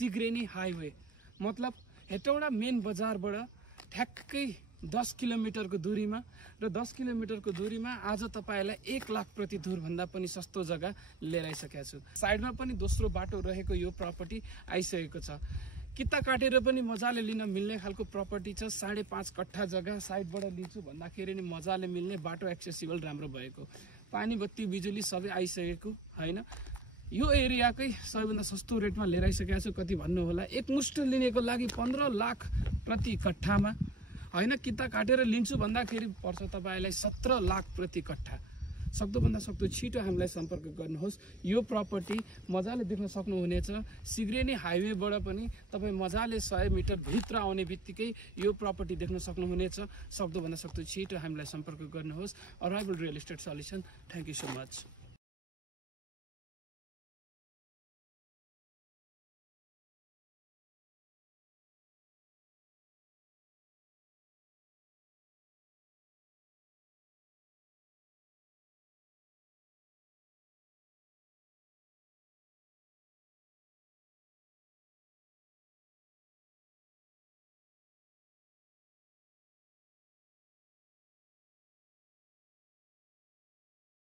सिग्रेनी highway, मतलब Hetauda main बजारबाट ठ्याक्कै 10 किलोमिटरको दूरीमा र 10 किलोमिटरको दूरीमा आज तपाईलाई 1 लाख प्रति धुरभन्दा पनि सस्तो जग्गा लिएर आइसकेको छु। साइडमा पनि दोस्रो बाटो रहेको यो प्रपर्टी आइसकेको छ। किता काटेर पनि मजाले लिन मिल्ने खालको प्रपर्टी छ। 5.5 कट्ठा जग्गा साइडबाट लिन्छु भन्दाखेरि नि मजाले मिल्ने, बाटो एक्सेसिबल राम्रो भएको, पानी बत्ती बिजुली सबै आइसकेको हैन। यो एरियाकै सबैभन्दा सस्तो रेटमा लिएर आइसकेको छु। कति भन्नु होला, एकमुष्ट लिनेको लागि 15 लाख प्रति कट्ठामा हैन। किता काटेर लिन्छु भन्दाखेरि पर्छ तपाईलाई 17 लाख प्रति कट्ठा। सक्दोभन्दा सक्दो छिटो हामीलाई सम्पर्क गर्नुहोस्। यो प्रपर्टी मजाले देख्न सक्नुहुनेछ। सिग्रेनी हाइवेबाट पनि तपाईँ मजाले 100 मिटर भित्र आउने बित्तिकै यो प्रपर्टी देख्न सक्नुहुनेछ। सक्दोभन्दा सक्दो छिटो हामीलाई सम्पर्क गर्नुहोस्। Arrival real estate solution. Thank you so much.